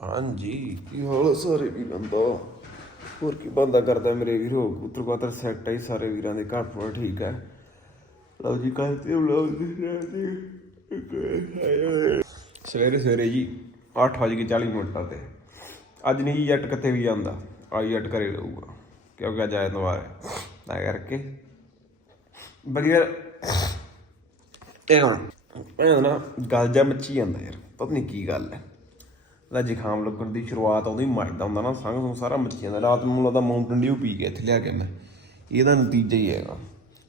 ਹਾਂਜੀ, ਕੀ ਹਾਲ ਸਾਰੇ ਵੀਰਾਂ ਦਾ? ਹੋਰ ਕੀ ਬੰਦਾ ਕਰਦਾ ਮੇਰੇ ਵੀਰੋ? ਪੁੱਤਰ ਪਾਤਰ ਸੈੱਟ ਆਈ ਸਾਰੇ ਵੀਰਾਂ ਦੇ, ਘਰ ਪਰ ਠੀਕ ਹੈ ਲਓ ਜੀ ਕੱਲ ਤੇ ਵਲੌਗ ਦੀ ਸਵੇਰੇ ਸਵੇਰੇ ਜੀ 8:40 ਮਿੰਟਾਂ ਤੇ। ਅੱਜ ਨਹੀਂ ਜੀ, ਜੱਟ ਕਿੱਥੇ ਵੀ ਜਾਂਦਾ? ਆਈ ਜੱਟ ਘਰੇ ਰਹੂਗਾ, ਕਿਉਂਕਿ ਅੱਜ ਐਤਵਾਰ ਹੈ ਤਾਂ ਕਰਕੇ। ਵਧੀਆ। ਇਹ ਨਾ ਗੱਲ ਜਾ ਮੱਚੀ ਜਾਂਦਾ ਯਾਰ, ਪਤਾ ਨਹੀਂ ਕੀ ਗੱਲ ਹੈ। ਦਾ ਜ਼ੁਕਾਮ ਲੱਗਣ ਦੀ ਸ਼ੁਰੂਆਤ ਉਹਦੀ ਮੱਚਦਾ ਹੁੰਦਾ ਨਾ ਸੰਗ ਨੂੰ ਸਾਰਾ ਮੱਚੀ ਜਾਂਦਾ ਰਾਤ ਨੂੰ ਲੱਗਦਾ ਮਾਊਂਟਨ ਡਿਊ ਪੀ ਗਿਆ ਇੱਥੇ ਲਿਆ ਕੇ ਮੈਂ। ਇਹਦਾ ਨਤੀਜਾ ਹੀ ਹੈਗਾ।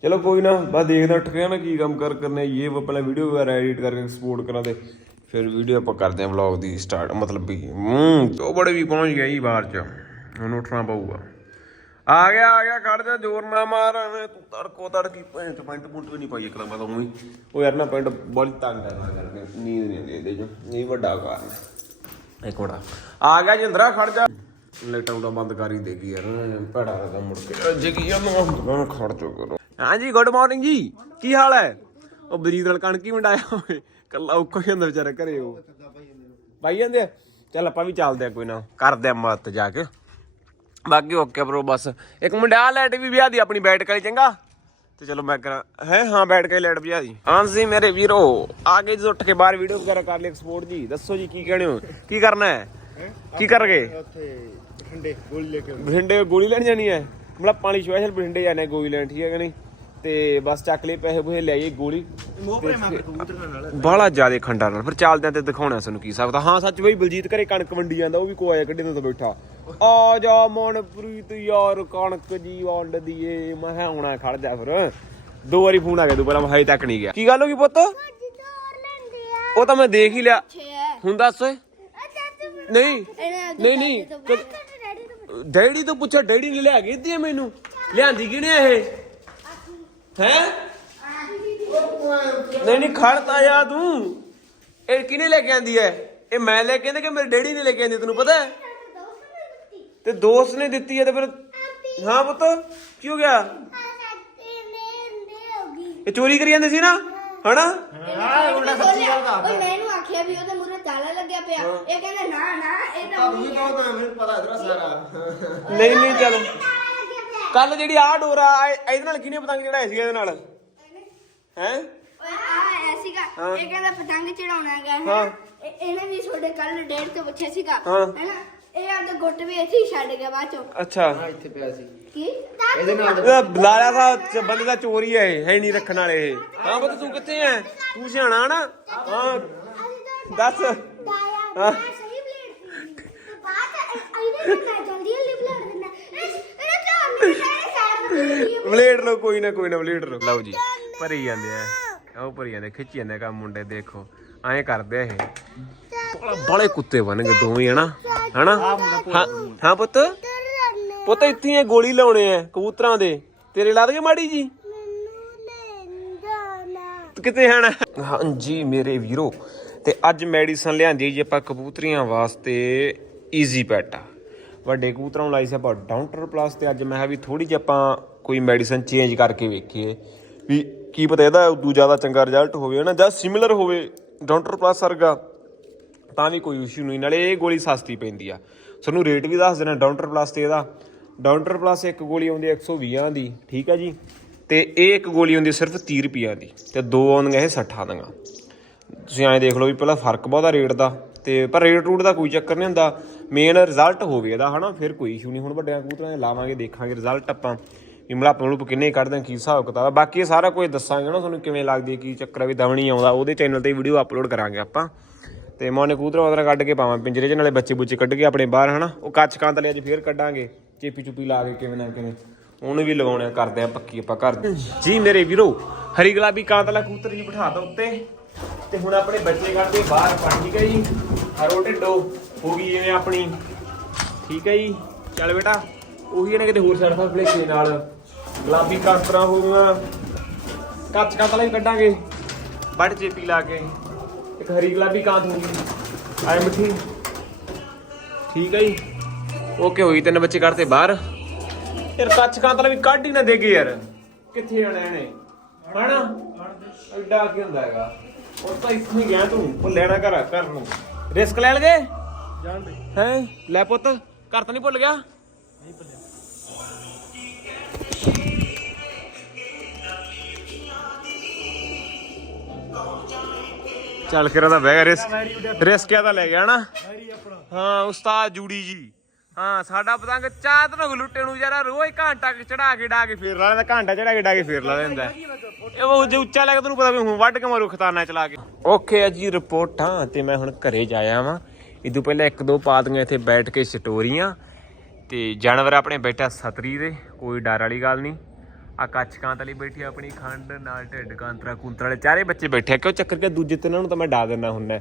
ਚਲੋ ਕੋਈ ਨਾ, ਬਸ ਦੇਖਦਾ ਉੱਠ ਕੇ ਨਾ ਕੀ ਕੰਮ ਕਰ ਕਰਨੇ। ਇਹ ਪਹਿਲਾਂ ਵੀਡੀਓ ਵਗੈਰਾ ਐਡਿਟ ਕਰਕੇ ਐਕਸਪੋਰਟ ਕਰਾਂ ਤੇ ਫਿਰ ਵੀਡੀਓ ਆਪਾਂ ਕਰਦੇ ਹਾਂ ਵਲੌਗ ਦੀ ਸਟਾਰਟ ਮਤਲਬ ਵੀ, ਹੂੰ, ਉਹ ਬੜੇ ਵੀ ਪਹੁੰਚ ਗਿਆ ਜੀ ਬਾਹਰ ਚ। ਹੁਣ ਉੱਠਣਾ ਪਊਗਾ। ਆ ਗਿਆ ਆ ਗਿਆ, ਖੜ ਜਾ, ਜ਼ੋਰ ਨਾ ਮਾਰ। ਐਵੇਂ ਤੂੰ ਤੜਕੋ ਤੜਕੀ ਪੈਂਟ ਪੈਂਟ ਪੁੰਟ ਵੀ ਨਹੀਂ ਪਾਈ ਇਕਲਾ ਤਾਂ ਉਹੀ ਉਹ ਯਾਰ ਨਾ ਪੈਂਟ ਬੜੀ ਤੰਗ ਕਰਨਾ ਕਰਕੇ, ਨੀਂਦ ਨਹੀਂ ਆਉਂਦੀ ਇਹਦੇ ਚ। ਇਹ ਵੱਡਾ ਕਾਰਨ ਇੱਕ ਮਿੰਟ। ਆ ਗਿਆ ਜਿੰਦਰਾ ਖੜ ਜਾ। ਲਾਈਟਾਂ ਉਡਾ ਬੰਦ ਕਰ ਦੇਗੀ ਯਾਰ ਭੜਾ ਦਾ ਮੁੜ ਕੇ। ਜੇ ਕੀ ਆ ਮੈਂ ਖੜ ਚੋ ਕਰੋ। ਹਾਂਜੀ ਗੁੱਡ ਮਾਰਨਿੰਗ ਜੀ। ਕੀ ਹਾਲ ਹੈ? ਉਹ ਬਰੀਦ ਨਾਲ ਕਣਕ ਵੰਡਾਇਆ ਹੋਵੇ। ਕੱਲਾ ਔਖਾ ਹੀ ਹੁੰਦਾ ਵਿਚਾਰਾ ਘਰੇ ਉਹ। ਪਾਈ ਜਾਂਦੇ ਆ? ਚੱਲ ਆਪਾਂ ਵੀ ਚੱਲਦੇ ਆ ਕੋਈ ਨਾ। ਕਰਦੇ ਆ ਮਤ ਜਾ ਕੇ। ਬਾਕੀ ਓਕੇ ਬ్రో ਬਸ। ਇੱਕ ਮੁੰਡਾ ਲੈਟ ਵੀ ਵਿਆਹ ਦੀ ਆਪਣੀ ਬੈਠ ਕੇ ਚੰਗਾ? ਤੇ ਚਲੋ ਮੈਂ ਕਰਾਂ। ਹੈ? ਹਾਂ ਬੈਠ ਕੇ ਲੈਟ ਵਿਆਹ ਦੀ। ਹਾਂ ਜੀ ਮੇਰੇ ਵੀਰੋ ਆ ਗਏ ਜੀ ਉੱਠ ਕੇ ਬਾਹਰ ਵੀਡੀਓ ਵਗੈਰਾ ਕਰ ਲਈ ਐਕਸਪੋਰਟ ਜੀ ਦੱਸੋ ਜੀ ਕੀ ਕਹਿਣੇ ਹੋ? ਕੀ ਕਰਨਾ ਹੈ? ਕੀ ਕਰਗੇ ਉੱਥੇ ਠੰਡੇ ਗੋਲੀ ਲੈ ਕੇ ਬਠਿੰਡੇ ਗੋਲੀ ਲੈਣ ਜਾਣੀ ਹੈ? ਮਤਲਬ ਪਾਣੀ ਸਪੈਸ਼ਲ ਬਠਿੰਡੇ ਜਾਣਾ ਗੋਲੀ ਲੈਣ ਠੀਕ ਹੈ ਕਿ ਨਹੀਂ? ਤੇ ਬਸ ਚੱਕ ਲਈ ਪੈਸੇ ਪੂਸੇ ਲੈ ਆਈਏ ਗੋਲੀ। ਬਾਹਲਾ ਜ਼ਿਆਦਾ ਖੰਡਾ ਨਾਲ। ਫਿਰ ਚੱਲਦਿਆਂ ਤੇ ਦਿਖਾਉਣਾ ਸਾਨੂੰ ਕੀ ਸਕਦਾ ਹਾਂ ਸੱਚ ਬਈ ਬਲਜੀਤ ਘਰੇ ਕਣਕ ਵੰਡੀ ਜਾਂਦਾ ਉਹ ਵੀ ਕੋਇਆ ਕੱਢੇ ਤੋਂ ਬੈਠਾ। ਆ ਜਾ ਮਨਪ੍ਰੀਤ ਯਾਰ, ਕਣਕ ਜੀ ਵੰਡ ਦੀਏ। ਮੈਂ ਕਿਹਾ ਆਉਣਾ, ਖੜ ਜਾ ਫਿਰ। ਦੋ ਵਾਰੀ ਫੋਨ ਆ ਗਿਆ ਦੁਬਾਰਾ ਮੈਂ ਹਜੇ ਤੱਕ ਨਹੀਂ ਗਿਆ। ਕੀ ਗੱਲ ਹੋ ਗਈ ਪੁੱਤ? ਉਹ ਤਾਂ ਮੈਂ ਦੇਖ ਹੀ ਲਿਆ। ਹੁਣ ਦੱਸ ਨਹੀਂ ਨਹੀਂ ਨਹੀਂ। ਡੈਡੀ ਤੋਂ ਪੁੱਛਿਆ, ਡੈਡੀ ਨੇ ਲਿਆ ਕੇ ਦਿੱਤੀ ਮੈਨੂੰ। ਲਿਆਂਦੀ ਕਿਹਨੇ ਇਹ? ਹੈ? ਨਹੀਂ ਨਹੀਂ ਖੜਤਾ ਯਾ ਤੂੰ। ਇਹ ਕਿਹਨੇ ਲੈ ਕੇ ਆਂਦੀ ਹੈ ਇਹ ਮੈਂ ਲੈ ਕੇ ਆਂਦੀ ਕਿ ਮੇਰੇ ਡੈਡੀ ਨੇ ਲੈ ਕੇ ਆਂਦੀ ਤੈਨੂੰ ਪਤਾ ਹੈ ਤੇ ਦੋਸਤ ਨੇ ਦਿੱਤੀ ਹੈ ਤੇ ਫਿਰ ਹਾਂ ਪੁੱਤ ਕੀ ਹੋ ਗਿਆ? ਇਹ ਚੋਰੀ ਕਰੀ ਜਾਂਦੇ ਸੀ ਨਾ? ਹਨਾ? ਹਾਂ ਮੁੰਡਾ ਸੱਚੀ ਗੱਲ ਦੱਸਦਾ। ਉਹ ਮੈਨੂੰ ਆਖਿਆ ਵੀ ਉਹਦੇ ਮੂਹਰੇ ਤਾਲਾ ਲੱਗਿਆ ਪਿਆ। ਇਹ ਕਹਿੰਦਾ ਨਾ ਨਾ ਇਹ ਤਾਂ ਬਹੁਤ ਹੈ ਮੈਨੂੰ ਪਤਾ ਇਧਰ ਸਾਰਾ। ਨਹੀਂ ਨਹੀਂ ਚੱਲ। ਕੱਲ ਜਿਹੜੀ ਆ ਡੋਰਾ ਆ- ਇਹਦੇ ਨਾਲ ਕਿਹਨੇ ਪਤੰਗ ਚੜਾਇਆ ਸੀ ਇਹਦੇ ਨਾਲ? ਹੈ? ਓਏ ਆ ਐ ਸੀਗਾ। ਹਾਂ। ਇਹ ਕਹਿੰਦਾ ਪਤੰਗ ਚੜਾਉਣਾ ਹੈਗਾ ਹੈ ਹਾਂ। ਇਹ- ਇਹਨੇ ਵੀ ਤੁਹਾਡੇ ਕੱਲ ਡੇਢ ਤੋਂ ਪੁੱਛਿਆ ਸੀਗਾ। ਹਾਂ। ਹੈਨਾ ਇਹ ਆਪਦਾ ਗੁੱਟ ਵੀ ਇੱਥੇ ਹੀ ਛੱਡ ਗਿਆ ਬਾਅਦ ਚੋਂ। ਅੱਛਾ। ਹਾਂ ਇੱਥੇ ਪਿਆ ਸੀ। ਕੀ? ਇਹਦੇ ਨਾਲ ਇਹਦਾ ਬਲਾਇਆ ਦਾ ਚ- ਬੰਦੇ ਦਾ ਚੋਰੀ ਹੈ ਇਹ ਹੈ ਨਹੀਂ ਰੱਖਣ ਵਾਲੇ ਇਹ। ਹਾਂ ਤੂੰ ਕਿੱਥੇ ਐ? ਤੂੰ ਸਿਆਣਾ ਨਾ? ਹਾਂ। ਦੱਸ। ਹਾਂ। ਸਹੀ ਬਲੇਡ ਤੇ ਬਾਅਦ ਇਹਨੇ ਨਾ ਜਲਦੀ ਜਲਦੀ ਬਲੇਡ ਦੇਣਾ ਇਹ ਤਾਂ ਨਹੀਂ ਸਾਈਡ ਬਲੇਡ ਲੋ ਕੋਈ ਨਾ ਕੋਈ ਨਾ ਬਲੇਡ ਲੋ ਲਓ ਜੀ ਭਰੀ ਜਾਂਦੇ ਆ। ਉਹ ਭਰੀ ਜਾਂਦੇ ਖਿੱਚੀ ਜਾਂਦੇ ਕੰਮ ਮੁੰਡੇ ਦੇਖੋ। ਐਂ ਕਰਦੇ ਆ ਇਹ। ਬੜਾ ਕੁੱਤੇ ਬਣ ਗਏ ਦੋਵੇਂ ਹਨਾ? ਹਨਾ? ਹਾਂ ਹਾਂ ਪੁੱਤ? ਪੁੱਤ ਇੱਥੇ ਇਹ ਗੋਲੀ ਲਾਉਣੇ ਆ ਕਬੂਤਰਾਂ ਦੇ। ਤੇਰੇ ਲਾ ਦਗੇ ਮਾੜੀ ਜੀ? ਤੂੰ ਕਿੱਥੇ ਜਾਣਾ ਹਾਂਜੀ ਮੇਰੇ ਵੀਰੋ ਤੇ ਅੱਜ ਮੈਡੀਸਨ ਲਿਆਂਦੀ ਜੀ ਆਪਾਂ ਕਬੂਤਰੀਆਂ ਵਾਸਤੇ ਈਜ਼ੀ ਪੈਟ ਆ। ਵੱਡੇ ਕਬੂਤਰਾਂ ਨੂੰ ਲਾਈ ਸੀ ਆਪਾਂ ਡਾਊਂਟਰ ਪਲੱਸ ਤੇ ਅੱਜ ਮੈਂ ਕਿਹਾ ਵੀ ਥੋੜੀ ਜਿਹੀ ਆਪਾਂ ਕੋਈ ਮੈਡੀਸਨ ਚੇਂਜ ਕਰਕੇ ਵੇਖੀਏ ਵੀ ਕੀ ਪਤਾ ਇਹਦਾ ਉਦੋਂ ਜ਼ਿਆਦਾ ਚੰਗਾ ਰਿਜ਼ਲਟ ਹੋਵੇ ਹਨਾ ਜਾਂ ਸਿਮਿਲਰ ਹੋਵੇ ਡਾਊਂਟਰ ਪਲੱਸ ਵਰਗਾ। ਤਾਂ ਵੀ ਕੋਈ ਇਸ਼ੂ ਨਹੀਂ ਨਾਲੇ ਇਹ ਗੋਲੀ ਸਸਤੀ ਪੈਂਦੀ ਆ। ਤੁਹਾਨੂੰ ਰੇਟ ਵੀ ਦੱਸ ਦੇਣਾ ਡਾਊਂਟਰ ਪਲੱਸ ਤੇ ਇਹਦਾ। ਡਾਊਂਟਰ ਪਲੱਸ ਇੱਕ ਗੋਲੀ ਆਉਂਦੀ ਹੈ 120 ਦੀ ਠੀਕ ਆ ਜੀ? ਤੇ ਇਹ ਇੱਕ ਗੋਲੀ ਆਉਂਦੀ ਸਿਰਫ 30 ਰੁਪਈਆ ਦੀ ਤੇ ਦੋ ਆਉਂਦੀਆਂ ਇਹ 60 ਦੀਆਂ। ਤੁਸੀਂ ਐਂ ਦੇਖ ਲਓ ਵੀ ਪਹਿਲਾਂ ਫ਼ਰਕ ਬਹੁਤਾ ਰੇਟ ਦਾ ਤੇ ਪਰ ਰੇਟ ਰੂਟ ਦਾ ਕੋਈ ਚੱਕਰ ਨਹੀਂ ਹੁੰਦਾ। ਮੇਨ ਰਿਜ਼ਲਟ ਹੋਵੇ ਇਹਦਾ ਹਨਾ? ਫਿਰ ਕੋਈ ਇਸ਼ੂ ਨਹੀਂ ਹੁਣ ਵੱਡਿਆਂ ਕਬੂਤਰਾਂ ਦੇ ਲਾਵਾਂਗੇ ਦੇਖਾਂਗੇ ਰਿਜ਼ਲਟ ਆਪਾਂ ਵੀ ਮਲਾਪ ਮਲੂਪ ਕਿੰਨੇ ਕੱਢਦੇ ਆ, ਕੀ ਹਿਸਾਬ ਕਿਤਾਬ ਬਾਕੀ ਇਹ ਸਾਰਾ ਕੁਝ ਦੱਸਾਂਗੇ ਨਾ ਤੁਹਾਨੂੰ ਕਿਵੇਂ ਲੱਗਦੀ ਹੈ ਕੀ ਚੱਕਰ ਆ ਵੀ ਦਵਣੀ ਆਉਂਦਾ ਉਹਦੇ ਚੈਨਲ ਤੇ ਵੀਡੀਓ ਅਪਲੋਡ ਕਰਾਂਗੇ ਆਪਾਂ। ਤੇ ਮੈਂ ਉਹਨੇ ਕੂਤਰਾ ਵਗੈਰਾ ਕੱਢ ਕੇ ਪਾਵਾਂ ਪਿੰਜਰੇ 'ਚ ਨਾਲੇ ਬੱਚੇ ਬੁੱਚੇ ਕੱਢ ਕੇ ਆਪਣੇ ਬਾਹਰ ਹਨਾ? ਉਹ ਕੱਚ ਕਾਂਤ ਲਈ ਅੱਜ ਫੇਰ ਕੱਢਾਂਗੇ। ਚੇਪੀ ਚੁਪੀ ਲਾ ਕੇ ਕਿਵੇਂ ਨਾ ਕਿਵੇਂ। ਉਹਨੂੰ ਵੀ ਲਗਾਉਣੇ ਆ, ਕਰਦੇ ਆ ਪੱਕੀ ਆਪਾਂ ਘਰ ਜੀ ਮੇਰੇ ਵੀਰੋ ਹਰੀ ਗੁਲਾਬੀ ਕਾਂਤਲਾ ਕੂਤਰ ਜੀ ਬਿਠਾ ਦੋ ਉੱਤੇ। ਤੇ ਹੁਣ ਆਪਣੇ ਬੱਚੇ ਕੱਢਦੇ ਬਾਹਰ ਪੜ ਠੀਕ ਹੈ ਜੀ। ਹਰੋ ਢਿੱਡੋ ਹੋ ਗਈ ਜਿਵੇਂ ਆਪਣੀ। ਠੀਕ ਹੈ ਜੀ? ਚੱਲ ਬੇਟਾ ਉਹੀ ਇਹਨੇ ਕਿਤੇ ਹੋਰ ਸਾਈਡ ਫਾਸ ਭਲੇਖੇ ਨਾਲ। ਗੁਲਾਬੀ ਕਾਂਤਰਾ ਹੋ ਗਈਆਂ। ਕੱਚ ਕਾਂਤਲਾ ਹੀ ਕੱਢਾਂਗੇ। ਵੱਡ ਚੇਪੀ ਲਾ ਕੇ। ਹਰੀ ਗੁਲਾਬੀ ਕਾਂਤ ਹੋ ਗਈ ਆਏ ਮਿੱਠੀ। ਠੀਕ ਹੈ ਜੀ। ਓਕੇ ਹੋਈ ਤਿੰਨ ਬੱਚੇ ਕੱਢਤੇ ਬਾਹਰ। ਯਾਰ ਕੱਚ ਕਾਂਤਲਾ ਵੀ ਕੱਢ ਹੀ ਨਾ ਦੇਗੇ ਯਾਰ। ਕਿੱਥੇ ਜਾਣਾ ਇਹਨੇ? ਹਣਾ? ਐਡਾ ਕੀ ਹੁੰਦਾ ਹੈਗਾ? ਉਹ ਤਾਂ ਇੱਥੇ ਹੀ ਗਿਆ ਤੂੰ। ਉਹ ਲੈਣਾ ਘਰ ਘਰ ਨੂੰ। ਰਿਸਕ ਲੈ ਲਗੇ ਜਾਣ ਦੇ। ਹੈ? ਲੈ ਪੁੱਤ ਘਰ ਤਾਂ ਨਹੀਂ ਭੁੱਲ ਗਿਆ? ਚੱਲ ਫਿਰ ਦਾ ਬਹਿ ਰਿਸ ਰਿਸਕਿਆ ਤਾਂ ਲੈ ਗਿਆ ਨਾ। ਹਾਂ, ਉਸਤਾਦ ਜੂੜੀ ਜੀ। ਹਾਂ, ਸਾਡਾ ਪਤੰਗ ਚਾਤ ਨੂੰ ਲੁੱਟੇ ਨੂੰ ਜਰਾ ਰੋਜ਼ ਘੰਟਾ ਚੜਾ ਕੇ, ਡਾ ਕੇ ਫੇਰ ਲਾ ਲੈਂਦਾ, ਘੰਟਾ ਚੜਾ ਕੇ, ਡਾ ਕੇ ਫੇਰ ਲਾ ਲੈਂਦਾ। ਇਹ ਉਹ ਜੇ ਉੱਚਾ ਲੱਗ ਤੈਨੂੰ ਪਤਾ ਵੀ ਹੁਣ ਵੱਢ ਕੇ ਮਾਰੂ ਖਤਾਨਾ ਚਲਾ ਕੇ। ਓਕੇ ਆ ਜੀ ਰਿਪੋਰਟਾਂ ਤੇ ਮੈਂ ਹੁਣ ਘਰੇ ਜਾਇਆ ਵਾਂ। ਇਦੋਂ ਪਹਿਲਾਂ ਇੱਕ ਦੋ ਪਾ ਦੀਆਂ ਇੱਥੇ ਬੈਠ ਕੇ ਸਟੋਰੀਆਂ। ਤੇ ਜਾਨਵਰ ਆਪਣੇ ਬੈਠਾ ਸਤਰੀ ਦੇ, ਕੋਈ ਡਰ ਵਾਲੀ ਗੱਲ ਨਹੀਂ। ਆ ਕੱਚ ਵਾਲੀ ਬੈਠੀ ਆ ਆਪਣੀ ਖੰਡ ਨਾਲ ਢਿੱਡ ਕਾਂਤਰਾ ਕੁੰਤਰਾ ਵਾਲੇ। ਚਾਰੇ ਬੱਚੇ ਬੈਠੇ ਆ। ਕਿਉਂ ਚੱਕਰ ਕੇ ਦੂਜੇ ਤਿੰਨਾਂ ਨੂੰ ਤਾਂ ਮੈਂ ਡਾ ਦਿੰਦਾ ਹੁੰਨਾ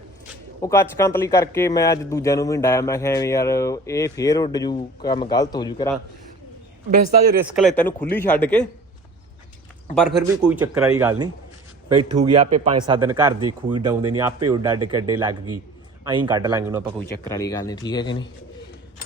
ਉਹ ਕੱਚ ਕਾਂਤ ਲਈ ਕਰਕੇ ਮੈਂ ਅੱਜ ਦੂਜਿਆਂ ਨੂੰ ਵੀ ਡਾਇਆ। ਮੈਂ ਕਿਹਾ ਐਵੇਂ ਯਾਰ, ਇਹ ਫੇਰ ਉੱਡ ਜੂ, ਕੰਮ ਗਲਤ ਹੋ ਜੂ ਕਰਾਂ। ਬੇਸਤਾ ਜੇ ਰਿਸਕ ਲੈ ਤੈਨੂੰ ਖੁੱਲੀ ਛੱਡ ਕੇ। ਪਰ ਫਿਰ ਵੀ ਕੋਈ ਚੱਕਰ ਵਾਲੀ ਗੱਲ ਨਹੀਂ। ਬੈਠੂਗੀ ਆਪੇ 5-7 ਦਿਨ ਘਰ ਦੀ ਖੂਈ ਡਾਉਂਦੇ ਨਹੀਂ ਆਪੇ ਉੱਡ ਅੱਡ ਕੱਡੇ ਲੱਗ ਗਈ। ਐਂ ਕੱਢ ਲਾਂਗੇ ਉਹਨੂੰ ਆਪਾਂ, ਕੋਈ ਚੱਕਰ ਵਾਲੀ ਗੱਲ ਨਹੀਂ, ਠੀਕ ਹੈ ਕਿ ਨਹੀਂ?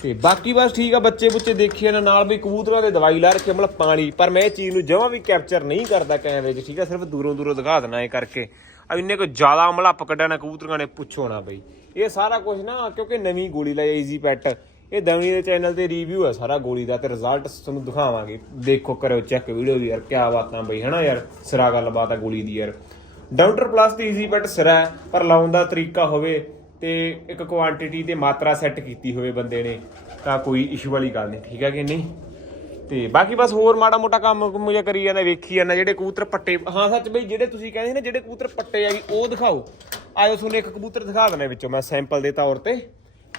ਤੇ ਬਾਕੀ ਬਸ ਠੀਕ ਆ ਬੱਚੇ ਬੁੱਚੇ ਦੇਖੇ ਇਹਨਾਂ ਨਾਲ ਵੀ ਕਬੂਤਰਾਂ ਦੇ ਦਵਾਈ ਲਾ ਰੱਖੇ ਮਤਲਬ ਪਾਣੀ। ਪਰ ਮੈਂ ਇਹ ਚੀਜ਼ ਨੂੰ ਜਮਾਂ ਵੀ ਕੈਪਚਰ ਨਹੀਂ ਕਰਦਾ ਕੈਮਰੇ 'ਚ ਠੀਕ ਆ ਸਿਰਫ ਦੂਰੋਂ ਦੂਰੋਂ ਦਿਖਾ ਦੇਣਾ ਇਹ ਕਰਕੇ। ਆ ਇੰਨੇ ਕੋ ਜ਼ਿਆਦਾ ਮਲੱਪ ਕੱਢਿਆ ਨਾ ਕਬੂਤਰਾਂ ਨੇ ਪੁੱਛੋ ਨਾ ਬਈ। ਇਹ ਸਾਰਾ ਕੁਝ ਨਾ ਕਿਉਂਕਿ ਨਵੀਂ ਗੋਲੀ ਲਈ ਈਜ਼ੀ ਪੈਟ ਇਹ ਦਵਣੀ ਦੇ ਚੈਨਲ ਤੇ ਰਿਵਿਊ ਹੈ ਸਾਰਾ ਗੋਲੀ ਦਾ ਤੇ ਰਿਜ਼ਲਟ ਤੁਹਾਨੂੰ ਦਿਖਾਵਾਂਗੇ। ਦੇਖੋ ਕਰਿਓ ਚੈੱਕ ਵੀਡੀਓ ਵੀ ਯਾਰ ਕੀ ਬਾਤਾਂ ਬਈ ਹਨਾ ਯਾਰ? ਸਿਰਾ ਗੱਲਬਾਤ ਆ ਗੋਲੀ ਦੀ ਯਾਰ। ਡਾਊਟਰ ਪਲੱਸ ਤੇ ਈਜ਼ੀ ਪੈਟ ਸਿਰਾ ਹੈ, ਪਰ ਲਾਉਣ ਦਾ ਤਰੀਕਾ ਹੋਵੇ ਤੇ ਇੱਕ ਕੁਆਂਟੀਟੀ ਤੇ ਮਾਤਰਾ ਸੈੱਟ ਕੀਤੀ ਹੋਵੇ ਬੰਦੇ ਨੇ, ਤਾਂ ਕੋਈ ਇਸ਼ੂ ਵਾਲੀ ਗੱਲ ਨਹੀਂ, ਠੀਕ ਹੈ ਕਿ ਨਹੀਂ? ਤੇ ਬਾਕੀ ਬਸ ਹੋਰ ਮਾੜਾ ਮੋਟਾ ਕੰਮ ਕੁਮ ਜਿਹਾ ਕਰੀ ਜਾਂਦਾ, ਵੇਖੀ ਜਾਂਦਾ, ਜਿਹੜੇ ਕਬੂਤਰ ਪੱਟੇ, ਹਾਂ ਸੱਚ ਬਈ, ਜਿਹੜੇ ਤੁਸੀਂ ਕਹਿੰਦੇ ਸੀ ਨਾ, ਜਿਹੜੇ ਕਬੂਤਰ ਪੱਟੇ ਆ ਜੀ, ਉਹ ਦਿਖਾਓ। ਆਇਓ ਤੁਹਾਨੂੰ ਇੱਕ ਕਬੂਤਰ ਦਿਖਾ ਦਣਾ ਵਿੱਚੋਂ, ਮੈਂ ਸੈਂਪਲ ਦੇ ਤੌਰ ਤੇ।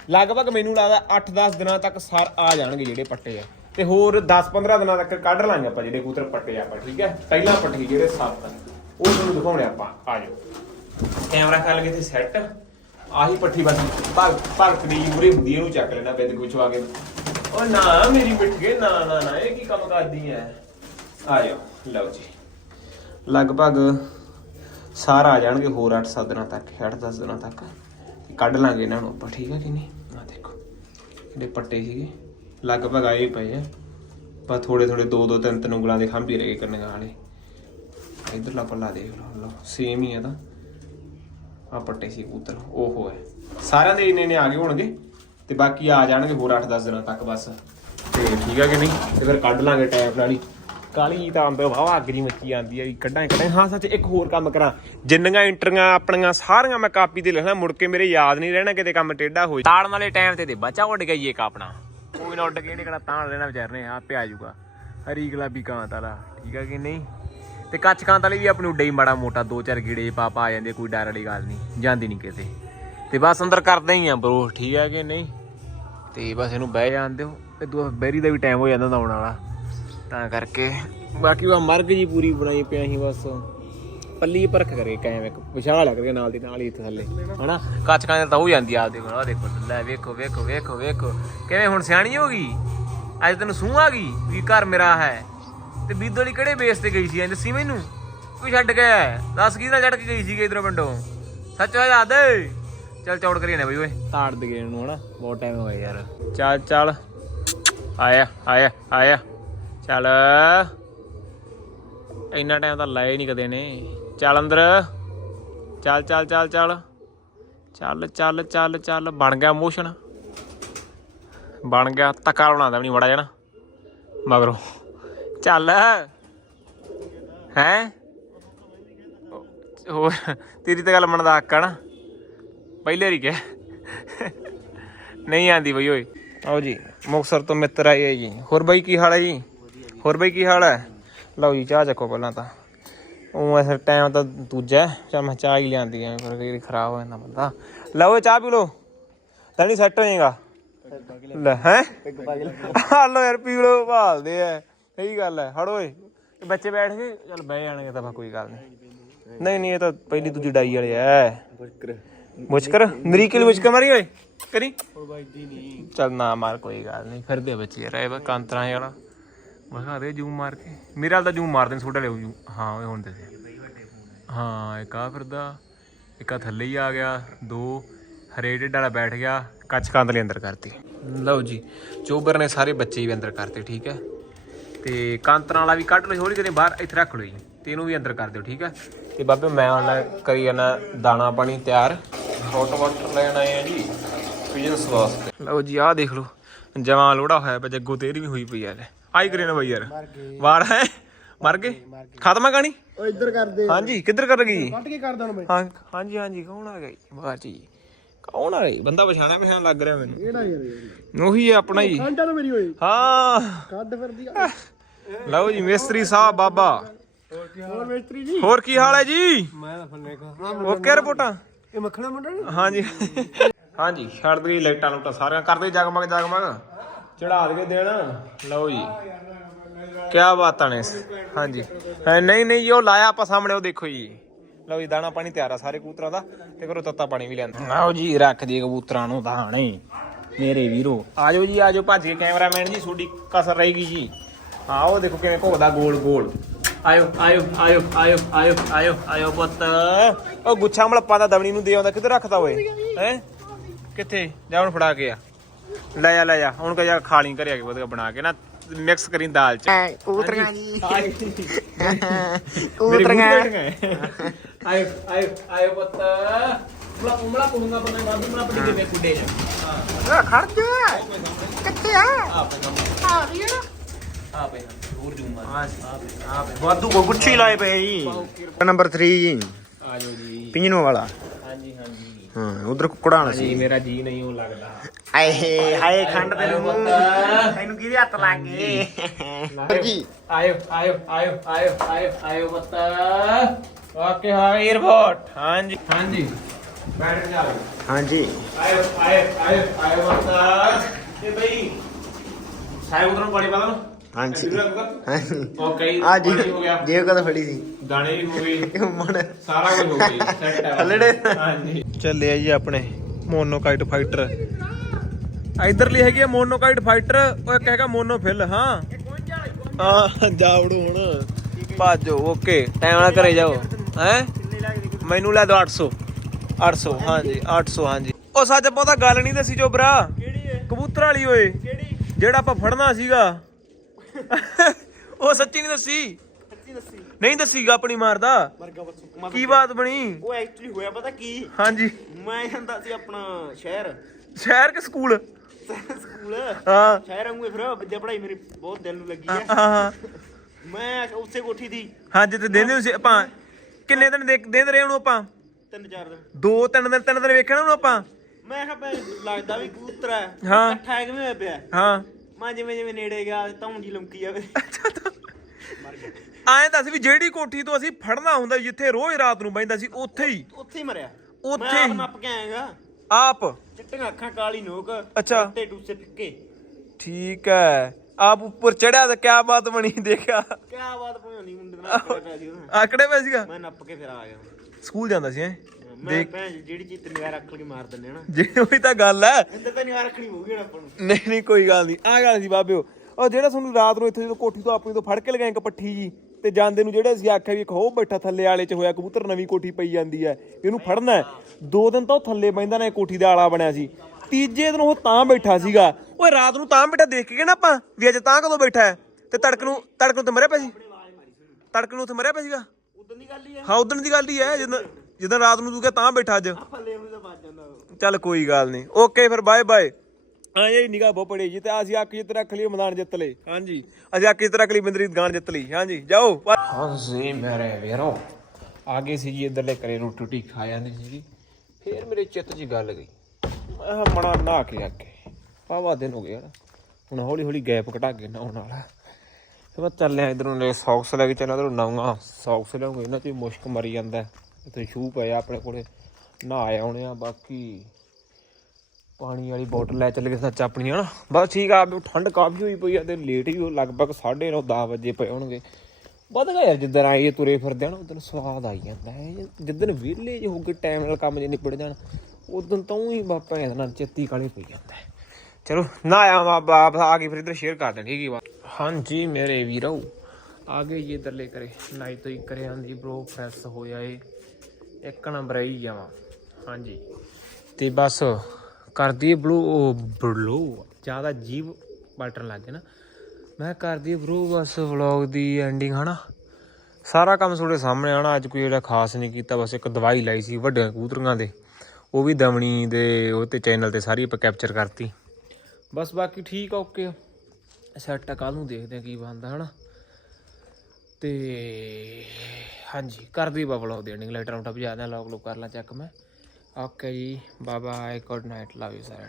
ਲਗਭਗ ਮੈਨੂੰ ਲੱਗਦਾ 8-10 ਦਿਨਾਂ ਤੱਕ ਸਾਰ ਆ ਜਾਣਗੇ ਜਿਹੜੇ ਪੱਟੇ ਆ। ਤੇ ਹੋਰ 10-15 ਦਿਨਾਂ ਤੱਕ ਕੱਢ ਲਾਂਗੇ ਆਪਾਂ ਜਿਹੜੇ ਕਬੂਤਰ ਪੱਟੇ ਆ ਆਪਾਂ, ਠੀਕ ਹੈ? ਪਹਿਲਾਂ ਪੱਟੀ ਜਿਹੜੇ ਸੱਤ। ਉਹ ਤੁਹਾਨੂੰ ਦਿਖਾਉਣੇ ਆਪਾਂ ਆ ਜਾਓ ਕੈਮਰਾ ਕਰ ਲਗੇ ਤੇ ਸੈੱਟ ਆਹੀ ਪੱਠੀ ਬਸ ਭਗ ਭਗਤ ਦੀ ਮੂਰੇ ਹੁੰਦੀ ਇਹਨੂੰ ਚੱਕ ਲੈਣਾ ਬਿੰਦ ਗੁਛਵਾ ਕੇ ਉਹ ਨਾ ਮੇਰੀ ਮਿੱਠ ਨਾ ਨਾ ਨਾ ਇਹ ਕੀ ਕੰਮ ਕਰਦੀ ਐ? ਆ ਜਾਓ ਲਓ ਜੀ। ਲਗਭਗ ਸਾਰਾ ਆ ਜਾਣਗੇ ਹੋਰ 8-7 ਦਿਨਾਂ ਤੱਕ 8-10 ਦਿਨਾਂ ਤੱਕ। ਕੱਢ ਲਾਂਗੇ ਇਹਨਾਂ ਨੂੰ ਆਪਾਂ ਠੀਕ ਹੈ ਕਿ ਨਹੀਂ? ਆ ਦੇਖੋ ਜਿਹੜੇ ਪੱਟੇ ਸੀਗੇ। ਲਗਭਗ ਆਏ ਪਏ ਆ। ਬਸ ਥੋੜੇ ਥੋੜੇ ਦੋ ਦੋ ਤਿੰਨ ਤਿੰਨ ਉਂਗਲਾਂ ਦੇ ਖੰਭੀ ਰਹਿ ਗਏ ਕੰਨਾਂ ਵਾਲੇ। ਇਧਰਲਾ ਪੱਲਾ ਦੇਖ ਲਓ ਲਓ ਸੇਮ ਹੀ ਆ ਤਾਂ। ਆ ਪੱਟੇ ਸੀ ਕਬੂਤਰ, ਉਹ ਹੈ। ਸਾਰਿਆਂ ਦੇ ਇੰਨੇ ਨੇ ਆ ਗਏ ਹੋਣਗੇ, ਤੇ ਬਾਕੀ ਆ ਜਾਣਗੇ ਹੋਰ 8-10 ਦਿਨਾਂ ਤੱਕ ਬਸ। ਤੇ ਠੀਕ ਆ ਕਿ ਨਹੀਂ? ਤੇ ਫਿਰ ਕੱਢ ਲਾਂਗੇ ਟੈਪ ਨਾਲ ਹੀ। ਕਾਲੀ ਤਾਂ ਅੰਬ ਵਾਵਾ ਅੱਗ ਜੀ ਮੱਚੀ ਜਾਂਦੀ ਆ ਕੱਢਾਂ ਕੱਢਾਂ। ਹਾਂ, ਸੱਚ ਇੱਕ ਹੋਰ ਕੰਮ ਕਰਾਂ। ਜਿੰਨੀਆਂ ਇੰਟਰੀਆਂ ਆਪਣੀਆਂ ਸਾਰੀਆਂ ਮੈਂ ਕਾਪੀ ਤੇ ਲਿਖਣਾ, ਮੁੜ ਕੇ ਮੇਰੇ ਯਾਦ ਨਹੀਂ ਰਹਿਣਾ ਕਿਤੇ ਕੰਮ ਟੇਢਾ ਹੋ ਤਾੜਨ ਵਾਲੇ ਟਾਈਮ ਤੇ ਤੇ ਬੱਚਾ ਉੱਡ ਗਈ ਇੱਕ ਆਪਣਾ। ਕੋਈ ਨਾ ਉੱਡ ਕੇ ਨਹੀਂ ਕਿਹੜਾ ਤਾਣ ਲੈਣਾ ਵਿਚਾਰਨੇ ਆਪੇ ਆ ਜਾਊਗਾ ਹਰੀ ਗੁਲਾਬੀ ਕਾਂ ਵਾਲਾ ਠੀਕ ਆ ਕਿ ਨਹੀਂ? ਤੇ ਕੱਚਕਾਂ ਵਾਲੀ ਵੀ ਆਪਣੀ ਉੱਡੇ ਹੀ ਮਾੜਾ ਮੋਟਾ, ਦੋ ਚਾਰ ਗੀੜੇ ਪਾ ਪਾ ਆ ਜਾਂਦੇ ਕੋਈ ਡਰ ਵਾਲੀ ਗੱਲ ਨਹੀਂ, ਜਾਂਦੀ ਨਹੀਂ ਕਿਤੇ ਤੇ ਬਸ ਅੰਦਰ ਕਰਦੇ ਹੀ ਆ ਬ్రో ਠੀਕ ਹੈ ਕਿ ਨਹੀਂ? ਤੇ ਬਸ ਇਹਨੂੰ ਬਹਿ ਜਾਣ ਦਿਓ, ਤੇ ਦੂਆ ਬੈਰੀ ਦਾ ਵੀ ਟਾਈਮ ਹੋ ਜਾਂਦਾ ਹੁੰਦਾ ਆਉਣ ਵਾਲਾ। ਤਾਂ ਕਰਕੇ ਬਾਕੀ ਵਾ ਮਰਗ ਜੀ ਪੂਰੀ ਬਣਾਈ ਪਿਆ ਸੀ ਬਸ। ਪੱਲੀ ਪਰਖ ਕਰੇ ਕਾਇਮ ਇੱਕ ਵਿਸ਼ਾਲ ਲੱਗ ਰਿਹਾ ਨਾਲ ਦੀ ਨਾਲ ਹੀ ਇੱਥੇ ਥੱਲੇ, ਹਨਾ? ਕੱਚ ਕਾਂ ਤਾਂ ਹੋ ਜਾਂਦੀ ਆਪਦੇ ਕੋਲ ਆ ਦੇਖੋ, ਲੈ ਵੇਖੋ ਵੇਖੋ ਵੇਖੋ ਵੇਖੋ। ਕਿਵੇਂ ਹੁਣ ਸਿਆਣੀ ਹੋ ਗਈ? ਅੱਜ ਤੈਨੂੰ ਸੂਹ ਆ ਗਈ ਵੀ ਘਰ ਮੇਰਾ ਹੈ। ਤੇ ਬੀਦੋ ਵਾਲੀ ਕਿਹੜੇ ਬੇਸ ਤੇ ਗਈ ਸੀ ਐਂ ਦੱਸੀ ਮੈਨੂੰ ਕੋਈ ਛੱਡ ਗਿਆ ਦੱਸ ਕੀ ਨਾਲ ਚੜ ਕੇ ਗਈ ਸੀ ਇਧਰੋਂ ਪਿੰਡੋਂ? ਸੱਚ ਹੋਇਆ ਦੱਸ ਚੱਲ ਚੌੜ ਕਰੀ ਨਾ ਬਈ ਓਏ। ਤਾੜ ਦੇ ਗਏ ਨੂੰ ਹਨਾ, ਬਹੁਤ ਟਾਈਮ ਹੋ ਯਾਰ। ਚੱਲ ਚੱਲ। ਆਇਆ ਆਇਆ ਆਇਆ। ਚੱਲ। ਇੰਨਾ ਟਾਈਮ ਤਾਂ ਲਾਏ ਨਹੀਂ ਕਦੇ ਨੇ। ਚੱਲ ਅੰਦਰ। ਚੱਲ ਚੱਲ ਚੱਲ ਚੱਲ। ਚੱਲ ਚੱਲ ਚੱਲ ਚੱਲ। ਬਣ ਗਿਆ ਮੋਸ਼ਨ ਬਣ ਗਿਆ ਤੱਕਾ ਬਣਾਉਂਦਾ ਵੀ ਨਹੀਂ ਮੜਾ ਜਾਣਾ ਮਗਰੋਂ। ਚੱਲ। ਹੈ? ਹੋਰ ਤੇਰੀ ਤਾਂ ਗੱਲ ਮੰਨਦਾ ਆਕਾ ਨਾ। ਪਹਿਲੇ ਰੀ ਕਿਹਾ ਨਹੀਂ ਆਂਦੀ ਬਈ ਓਏ। ਆਓ ਜੀ ਮੁਕਸਰ ਤੋਂ ਮਿੱਤਰ ਆਏ ਹੈ ਜੀ। ਹੋਰ ਬਾਈ ਕੀ ਹਾਲ ਹੈ ਜੀ? ਹੋਰ ਬਾਈ ਕੀ ਹਾਲ ਹੈ ਲਓ ਜੀ ਚਾਹ ਚੱਕੋ ਪਹਿਲਾਂ ਤਾਂ। ਉਹ ਐਸੇ ਟਾਈਮ ਤਾਂ ਦੂਜਾ। ਚੱਲ ਮੈਂ ਚਾਹ ਹੀ ਲਿਆਂਦੀ ਆ ਫਿਰ ਵਾਰੀ ਖਰਾਬ ਹੋ ਜਾਂਦਾ ਬੰਦਾ। ਲਓ ਚਾਹ ਪੀ ਲਓ। ਤਾਂ ਨਹੀਂ ਸੈੱਟ ਹੋ ਜਾਏਗਾ ਲੈ ਹੈ? ਆ ਲੋ ਯਾਰ ਪੀ ਲਓ ਭਾਲਦੇ ਆ। ਸਹੀ ਗੱਲ ਹੈ ਹੜ ਓਏ। ਇਹ ਬੱਚੇ ਬੈਠ ਕੇ ਚੱਲ ਬਹਿ ਜਾਣਗੇ ਤਾਂ ਕੋਈ ਗੱਲ ਨਹੀਂ। ਨਹੀਂ ਨਹੀਂ ਇਹ ਤਾਂ ਪਹਿਲੀ ਦੂਜੀ ਡਾਈ ਵਾਲੇ ਐ ਮੁਸ਼ਕਰ। ਮੇਰੀ ਕਿਲ ਮੁਸ਼ਕਰ ਮਾਰੀ ਓਏ ਕਰੀ। ਚੱਲ ਨਾ ਮਾਰ ਕੋਈ ਗੱਲ ਨਹੀਂ ਫਿਰਦੇ ਬੱਚੇ ਯਾਰ ਇਹ ਕਾਂਤਰਾਂ ਵਾਲਾ। ਮੈਂ ਕਿਹਾ ਦੇ ਜੂਮ ਮਾਰ ਕੇ। ਮੇਰੇ ਵਾਲ ਤਾਂ ਜੂਮ ਮਾਰਦੇ ਨੇ ਛੋਟਾ ਲਿਓ ਜੂ ਹਾਂ ਉਹ ਹੁੰਦੇ ਸੀ। ਹਾਂ ਇੱਕ ਆ ਫਿਰਦਾ ਇੱਕ ਆ ਥੱਲੇ ਹੀ ਆ ਗਿਆ ਦੋ ਹਰੇ ਢਿੱਡ ਵਾਲਾ ਬੈਠ ਗਿਆ ਕੱਚ ਕਾਂਦਲੇ ਅੰਦਰ ਕਰਤੀ। ਲਓ ਜੀ ਚੋਬਰ ਨੇ ਸਾਰੇ ਬੱਚੇ ਵੀ ਅੰਦਰ ਕਰਤੇ ਠੀਕ ਹੈ। ਤੇ ਕਾਂਤਰਾਂ ਵਾਲਾ ਵੀ ਕੱਢ ਲਓ ਹੌਲੀ ਕਰੇ ਬਾਹਰ ਇੱਥੇ ਰੱਖ ਲਓ ਜੀ ਤੇ ਇਹਨੂੰ ਵੀ ਅੰਦਰ ਕਰ ਦਿਓ ਠੀਕ ਹੈ? ਤੇ ਬਾਬੇ ਮੈਂ ਹੁਣ ਕਰੀ ਜਾਣਾ ਦਾਣਾ ਪਾਣੀ ਤਿਆਰ। ਹੌਟ ਵਾਟਰ ਲੈਣ ਆਏ ਆ ਜੀ ਐਕਸਪੀਰੀਅੰਸ ਵਾਸਤੇ ਲਓ ਜੀ ਆਹ ਦੇਖ ਲਓ ਜਵਾਂ ਲੋੜਾ ਹੋਇਆ ਪਿਆ ਜੱਗੋ ਤੇਰੀ ਵੀ ਹੋਈ ਪਈ ਯਾਰ ਆਈ ਕਰੇ ਨਾ ਬਈ ਯਾਰ। ਵਾਰ ਹੈ? ਮਰ ਗਏ? ਖਤਮ ਆ ਕਹਾਣੀ? ਉਹ ਇੱਧਰ ਕਰਦੇ ਹਾਂਜੀ ਕਿੱਧਰ ਕਰ ਗਈ? ਕੱਟ ਕੇ ਕਰਦਾ ਨੂੰ ਹਾਂ ਹਾਂਜੀ ਹਾਂਜੀ ਕੌਣ ਆ ਗਈ ਬਾਹਰ ਜੀ। ਕੌਣ ਆ ਗਈ ਬੰਦਾ ਪਛਾਣਿਆ ਪਛਾਣ ਲੱਗ ਰਿਹਾ ਮੈਨੂੰ। ਕਿਹੜਾ ਯਾਰ ਉਹੀ ਹੈ ਆਪਣਾ ਹੀ ਘੰਟਾ ਨੂੰ ਮੇਰੀ ਹੋਈ। ਹਾਂ। ਕੱਢ ਫਿਰਦੀ ਲਓ ਜੀ ਮਿਸਤਰੀ ਸਾਹਿਬ ਬਾਬਾ। ਹੋਰ ਮੇਸਤਰੀ ਜੀ ਹੋਰ ਕੀ ਹਾਲ ਹੈ ਜੀ? ਮੈਂ ਤਾਂ ਫੰਨੇ ਕੋ ਓਕੇ ਰਿਪੋਰਟਾਂ। ਇਹ ਮੱਖਣਾ ਮੁੰਡਾ ਨੀ ਹਾਂਜੀ। ਹਾਂਜੀ ਛੱਡ ਦਈਏ ਲਾਈਟਾਂ ਲੂਟਾਂ ਸਾਰੀਆਂ। ਕਰਦੇ ਜਗਮਗ ਜਗਮਗ। ਚੜਾ ਦਈਏ ਦੇਣ ਲਓ ਜੀ। ਕੀ ਬਾਤਾਂ ਨੇ। ਹਾਂਜੀ। ਨਹੀਂ ਨਹੀਂ ਉਹ ਲਾਇਆ ਆਪਾਂ ਸਾਹਮਣੇ ਉਹ ਦੇਖੋ ਜੀ। ਲਓ ਜੀ ਦਾਣਾ ਪਾਣੀ ਤਿਆਰ ਆ ਸਾਰੇ ਕਬੂਤਰਾਂ ਦਾ ਤੇ ਕਰੋ ਤੱਤਾ ਪਾਣੀ ਵੀ ਲੈਂਦਾ ਆਓ ਜੀ ਰੱਖ ਦੀ ਕਬੂਤਰਾਂ ਨੂੰ ਦਾਣੇ। ਮੇਰੇ ਵੀਰੋ ਆਜੋ ਜੀ ਆਜੋ ਭੱਜ ਕੇ ਕੈਮਰਾਮੈਨ ਜੀ ਤੁਹਾਡੀ ਕਸਰ ਰਹੇਗੀ ਜੀ। ਹਾਂ ਉਹ ਦੇਖੋ ਕਿਵੇਂ ਘੁੰਮਦਾ ਗੋਲ ਗੋਲ। ਆਇਓ ਆਇਓ ਆਇਓ ਆਇਓ ਆਇਓ ਆਇਓ ਆਇਓ ਪੁੱਤ। ਉਹ ਗੁੱਛਾ ਮਲੱਪਾ ਦਾ ਦਵਣੀ ਨੂੰ ਦੇ ਆਉਂਦਾ ਕਿੱਧਰ ਰੱਖਦਾ ਓਏ? ਹੈ? ਕਿੱਥੇ? ਜਾ ਹੁਣ ਫੜਾ ਕੇ ਆ। ਲੈ ਜਾ ਲੈ ਜਾ ਹੁਣ ਕਹ ਜਾ ਖਾ ਲਈ ਘਰੇ ਆ ਕੇ ਵਧੀਆ ਬਣਾ ਕੇ ਨਾ ਮਿਕਸ ਕਰੀ ਦਾਲ ਚ। ਕਬੂਤਰੀਆਂ ਜੀ। ਕਬੂਤਰੀਆਂ ਆਇਓ ਆਇਓ ਆਇਓ ਪੁੱਤ। ਮਲਾ ਮਲਾ ਕੁੜੂੰਗਾ ਬੰਦਾ ਵਾਧੂ ਮਲਾ ਪੜੀ ਦੇ ਕੁੱਡੇ ਜਾ ਖੜ ਜਾ। ਕਿੱਥੇ ਆ? ਆ ਪੈ ਆ ਰਹੀ ਹੈ ਆ ਪੈ ਹੋਰ ਜੂਮਾ ਆ ਆ ਪੈ ਵਾਧੂ ਕੋ ਗੁੱਛੀ ਲਾਏ ਪਏ ਜੀ। ਨੰਬਰ 3 ਜੀ। ਆ ਜਾਓ ਜੀ। ਪਿੰਜਨੋ ਵਾਲਾ। ਹਾਂਜੀ ਹਾਂਜੀ। ਹਾਂ ਉਧਰ ਜੀ ਸੀ। ਮੇਰਾ ਜੀ ਨਹੀਂ ਉਹ ਲੱਗਦਾ। ਆਏ ਹਾਏ ਖੰਡ ਤੈਨੂੰ ਪੁੱਤ ਤੈਨੂੰ ਕਿਹਦੇ ਹੱਥ ਲੱਗ ਗਏ? ਜੀ। ਆਇਓ ਆਇਓ ਆਇਓ ਆਇਓ ਆਇਓ ਆਇਓ ਪੁੱਤ ਓਕੇ ਹਾਂ 에어ਪੋਰਟ ਹਾਂਜੀ। ਹਾਂਜੀ। ਬੈਠ ਜਾ ਹਾਂਜੀ। ਆਇਓ ਆਇਓ ਆਇਓ ਆਇਓ ਪੁੱਤ ਇਹ ਬਈ ਸਾਇਬ ਉਧਰੋਂ ਪਾਣੀ ਪਾ ਦੋ ਹਾਂਜੀ। ਹਾਂਜੀ। ਆ ਜੀ। ਹੋ ਗਿਆ। ਜੇ ਕਦ ਫੜੀ ਸੀ। ਦਾਣੇ ਵੀ ਹੋ ਗਏ। ਮਣ। ਸਾਰਾ ਕੁਝ ਹੋ ਗਿਆ। ਸੈੱਟ ਹੈ ਥੱਲੜੇ। ਹਾਂਜੀ। ਚੱਲੇ ਜੀ ਆਪਣੇ ਮੋਨੋਕਾਈਟ ਫਾਈਟਰ। ਇਧਰਲੀ ਹੈਗੀ ਆ ਮੋਨੋਕਾਈਟ ਫਾਈਟਰ। ਉਹ ਇੱਕ ਹੈਗਾ ਮੋਨੋਫਿਲ ਹਾਂ। ਹਾਂ ਜਾਵੜੋ ਹੁਣ। ਭਾਜੋ ਓਕੇ। ਟਾਈਮ ਨਾਲ ਘਰੇ ਜਾਓ। ਹੈ? ਮੈਨੂੰ ਲੈ ਦੋ 800 800 ਹਾਂਜੀ 800 ਹਾਂਜੀ। ਉਹ ਸੱਚ ਪਤਾ ਗੱਲ ਨਹੀਂ ਦੱਸੀ ਜੋ ਭਰਾ ਕਬੂਤਰ ਵਾਲੀ ਓਏ। ਜਿਹੜਾ ਆਪਾਂ ਫੜਨਾ ਸੀਗਾ। ਉਹ ਸੱਚੀ ਨਹੀਂ ਦੱਸੀ? ਨਹੀਂ ਦੱਸੀਗਾ ਆਪਣੀ ਮਾਰਦਾ ਕੀ ਬਾਤ ਬਣੀ? ਉਹ ਐਕਚੁਅਲੀ ਹੋਇਆ ਪਤਾ ਕੀ? ਹਾਂਜੀ। ਮੈਂ ਜਾਂਦਾ ਸੀ ਆਪਣਾ ਸ਼ਹਿਰ। ਸ਼ਹਿਰ ਕੇ ਸਕੂਲ? ਸਕੂਲ। ਹਾਂ। ਸ਼ਹਿਰ ਆਉਂਗੇ ਫਿਰ ਵਿਦਿਆ ਪੜਾਈ ਮੇਰੀ ਬਹੁਤ ਦਿਲ ਨੂੰ ਲੱਗੀ ਹਾਂ ਮੈਂ ਉਸੇ ਕੋਠੀ ਦੀ। ਹਾਂ ਜਿੱਤੇ ਦਿੰਦੇ ਸੀ ਆਪਾਂ। ਕਿੰਨੇ ਦਿਨ ਦਿੰਦੇ ਰਹੇ ਉਹਨੂੰ ਆਪਾਂ? ਤਿੰਨ ਚਾਰ ਦਿਨ। ਦੋ ਤਿੰਨ ਦਿਨ ਤਿੰਨ ਦਿਨ ਵੇਖਿਆ ਨਾ ਉਹਨੂੰ ਆਪਾਂ? ਮੈਂ ਕਿਹਾ ਲੱਗਦਾ ਵੀ ਕਬੂਤਰ ਹੈ। ਹਾਂ। ਇਕੱਠਾ ਕਿਵੇਂ ਹੋਇਆ ਪਿਆ? ਹਾਂ। ਮੈਂ ਜਿਵੇਂ ਜਿਵੇਂ ਨੇੜੇ ਗਿਆ ਧੌਂਜੀ ਲਮਕੀ ਜਾਵੇ। ਐਂ ਦੱਸ ਵੀ ਜਿਹੜੀ ਕੋਠੀ ਤੋਂ ਅਸੀਂ ਫੜਨਾ ਹੁੰਦਾ ਜਿੱਥੇ ਰੋਜ਼ ਰਾਤ ਨੂੰ ਬੈਂਦਾ ਸੀ ਉੱਥੇ ਹੀ। ਉੱਥੇ ਹੀ ਮਰਿਆ। ਉੱਥੇ ਮੈਂ ਆਪ ਹੀ? ਨੱਪ ਕੇ ਆਏਗਾ ਆਪ। ਚਿੱਟੀਆਂ ਅੱਖਾਂ ਕਾਲੀ ਨੋਕ ਅੱਛਾ। ਤੇ ਟੂਸੇ ਫਿੱਕੇ। ਠੀਕ ਹੈ ਆਪ ਉੱਪਰ ਚੜਿਆ ਤਾਂ ਕਿਆ ਬਾਤ ਬਣੀ ਦੇਖਿਆ। ਕਿਆ ਬਾਤ ਪਈ ਮੁੰਡੇ ਨਾਲ ਸੀ ਉਹਦਾ। ਆਕੜੇ ਪੈ ਸੀਗਾ। ਮੈਂ ਨੱਪ ਕੇ ਫਿਰ ਆ ਗਿਆ। ਸਕੂਲ ਜਾਂਦਾ ਸੀ ਐ ਮੈਂ ਭੈਣ ਜਿਹੜੀ ਚੀਜ਼ ਤੇ ਨਿਗਾਹ ਰੱਖ ਕੇ ਮਾਰ ਦਿੰਦੇ ਨਾ। ਜੇ ਉਹੀ ਤਾਂ ਗੱਲ ਹੈ ਇੱਧਰ ਤਾਂ ਨਿਗਾਹ ਰੱਖਣੀ ਹੋਊਗੀ ਹੁਣ ਆਪਾਂ ਨੂੰ। ਨਹੀਂ ਨਹੀਂ ਕੋਈ ਗੱਲ ਨਹੀਂ। ਆ ਗੱਲ ਸੀ ਬਾਬਿਓ ਉਹ ਜਿਹੜਾ ਤੁਹਾਨੂੰ ਰਾਤ ਨੂੰ ਇੱਥੇ ਜਦੋਂ ਕੋਠੀ ਤੋਂ ਆਪਣੀ ਤੋਂ ਫੜ ਕੇ ਲਗਾਏ ਇੱਕ ਪੱਠੀ ਜੀ ਤੇ ਜਾਂਦੇ ਨੂੰ ਜਿਹੜਾ ਅਸੀਂ ਆਖਿਆ ਵੀ ਇੱਕ ਹੋ ਬੈਠਾ ਥੱਲੇ ਵਾਲੇ ਚ ਹੋਇਆ ਕਬੂਤਰ ਨਵੀਂ ਕੋਠੀ ਪਈ ਜਾਂਦੀ ਹੈ ਇਹਨੂੰ ਫੜਨਾ ਹੈ। ਦੋ ਦਿਨ ਤਾਂ ਉਹ ਥੱਲੇ ਬੈਂਦਾ ਨਾ ਇਹ ਕੋਠੀ ਦਾ ਆਲਾ ਬਣਿਆ ਸੀ। ਤੀਜੇ ਦਿਨ ਉਹ ਤਾਂ ਬੈਠਾ ਸੀਗਾ। ਓਏ ਰਾਤ ਨੂੰ ਤਾਂ ਬੈਠਾ ਦੇਖ ਕੇ ਗਏ ਨਾ ਆਪਾਂ ਵੀ ਅੱਜ ਤਾਂ ਕਦੋਂ ਬੈਠਾ ਹੈ? ਤੇ ਤੜਕ ਨੂੰ ਤੜਕ ਨੂੰ ਤੇ ਮਰਿਆ ਪਿਆ ਸੀ? ਤੜਕ ਨੂੰ ਤੇ ਮਰਿਆ ਪਿਆ ਸੀਗਾ? ਉਦੋਂ ਦੀ ਗੱਲ ਹੀ ਆ ਹਾਂ ਉਦੋਂ ਦੀ ਗੱਲ ਹੀ ਹੈ ਜਦੋਂ ਜਦੋਂ ਰਾਤ ਨੂੰ ਤੂੰ ਕਿਹਾ ਤਾਂ ਬੈਠਾ ਅੱਜ। ਫੱਲੇ ਨੂੰ ਤਾਂ ਵੱਜ ਜਾਂਦਾ ਉਹ। ਚੱਲ ਕੋਈ ਗੱਲ ਨਹੀਂ। ਓਕੇ ਫਿਰ ਬਾਏ ਬਾਏ। ਹਾਂ ਇਹ ਨਿਗਾਹ ਬਹੁਤ ਪੜੀ ਜੀ ਤੇ ਅਸੀਂ ਅੱਖ ਜਿੱਤ ਰੱਖ ਲਈ ਮੈਦਾਨ ਜਿੱਤ ਲਈ। ਹਾਂਜੀ। ਅਸੀਂ ਅੱਖ ਜਿੱਤ ਰੱਖ ਲਈ ਬਿੰਦਰੀ ਗਾਣ ਜਿੱਤ ਲਈ। ਹਾਂਜੀ ਜਾਓ। ਹਾਂਜੀ ਮੇਰੇ ਵੀਰੋ ਆਗੇ ਸੀ ਜੀ ਇਧਰਲੇ ਕਰੇ ਰੋਟੀ ਰੋਟੀ ਖਾ ਜਾਂਦੇ ਸੀ ਜੀ। ਫੇਰ ਮੇਰੇ ਚਿੱਤ 'ਚ ਗੱਲ ਗਈ। ਮੈਂ ਕਿਹਾ ਮਣਾ ਨਹਾ ਕੇ ਅੱਗੇ ਪਾਵਾ ਦਿਨ ਹੋ ਗਿਆ। ਹੁਣ ਹੌਲੀ ਹੌਲੀ ਗੈਪ ਘਟਾ ਕੇ ਨਹਾਉਣ ਵਾਲਾ। ਤੇ ਮੈਂ ਚੱਲਿਆ ਇਧਰੋਂ ਲੈ ਸੌਕਸ ਲੈ ਕੇ ਚੱਲਿਆ ਇਧਰੋਂ ਨਵਾਂ ਸੌਕਸ ਲਿਆਉਂਗੇ ਇਹਨਾਂ ਤੇ ਮੁਸ਼ਕ ਮਰੀ ਜਾਂਦਾ। ਇੱਥੇ ਸ਼ੂ ਪਏ ਆ, ਆਪਣੇ ਕੋਲੇ। ਨਹਾ ਆਉਣੇ ਆ, ਬਾਕੀ ਪਾਣੀ ਵਾਲੀ ਬੋਟਲ ਲੈ ਚੱਲ ਗਏ ਸੱਚ ਆਪਣੀ, ਹਨਾ। ਬਸ ਠੀਕ ਆ, ਵੀ ਠੰਡ ਕਾਫੀ ਹੋਈ ਪਈ ਆ, ਤੇ ਲੇਟ ਹੀ ਹੋ ਲਗਭਗ 9:30 10 ਵਜੇ ਪਏ ਹੋਣਗੇ। ਵਧ ਗਿਆ ਯਾਰ, ਜਿੱਦਣ ਆਈਏ ਤੁਰੇ ਫਿਰਦੇ ਆ ਨਾ, ਉਦੋਂ ਸਵਾਦ ਆਈ ਜਾਂਦਾ ਹੈ। ਜਿੱਦਣ ਵਿਹਲੇ ਜੇ ਹੋ ਕੇ ਟਾਈਮ ਨਾਲ ਕੰਮ ਜੇ ਨਿਪੜ ਜਾਣ, ਉਦੋਂ ਤਾਂ ਹੀ ਬਾਪਾ ਇਹਦੇ ਨਾਲ ਚੇਤੀ ਕਾਲੇ ਪਈ ਜਾਂਦਾ ਚਲੋ ਨਾ ਆ ਬਾਪ ਆ ਕੇ ਫਿਰ ਇਧਰ ਸ਼ੇਅਰ ਕਰ ਦੇਣੀ ਠੀਕ ਹੈ ਹਾਂਜੀ ਮੇਰੇ ਵੀਰੋ, ਆ ਗਏ ਜੀ ਕਰੇ ਨਾਈ ਤੋਂ ਹੀ ਕਰੇ ਆਂਦੀ ਬ్రో ਫਰੈਸ਼ ਹੋ ਜਾਏ ਇੱਕ ਨੰਬਰ ਆਈ ਜਾਵਾਂ ਹਾਂਜੀ। ਤੇ ਬਸ ਕਰਦੀ ਬਲੂ ਉਹ ਬਲੂ ਜ਼ਿਆਦਾ ਜੀਵ ਬਟਨ ਲੱਗ ਗਿਆ ਨਾ। ਮੈਂ ਕਰਦੀ ਬਰੂ ਬਸ ਵਲੌਗ ਦੀ ਐਂਡਿੰਗ ਹਨਾ। ਸਾਰਾ ਕੰਮ ਤੁਹਾਡੇ ਸਾਹਮਣੇ ਆਣਾ ਅੱਜ ਕੋਈ ਜਿਹੜਾ ਖਾਸ ਨਹੀਂ ਕੀਤਾ, ਬਸ ਇੱਕ ਦਵਾਈ ਲਾਈ ਸੀ ਵੱਡੇ ਕਬੂਤਰੀਆਂ ਦੇ। ਉਹ ਵੀ ਦਮਣੀ ਦੇ, ਉਹ ਤੇ ਚੈਨਲ ਤੇ ਸਾਰੀ ਆਪਾਂ ਕੈਪਚਰ ਕਰਤੀ। ਬਸ ਬਾਕੀ ਠੀਕ ਆ ਓਕੇ ਸੈੱਟ ਕੱਲ ਨੂੰ ਦੇਖਦੇ ਆ ਕੀ ਬਣਦਾ, ਹਨਾ। ਤੇ ਹਾਂਜੀ ਕਰਦੀ ਬਬਲ ਆਫ ਦੀ ਐਂਡਿੰਗ ਲਾਈਟਰ ਆਊਟ ਭਜਾ ਦਿਆਂ ਲੋਕ ਲੋਕ ਕਰ ਲਾਂ ਚੈੱਕ ਮੈਂ। ਓਕੇ ਜੀ bye bye good night love you ਸਾਰਿਆਂ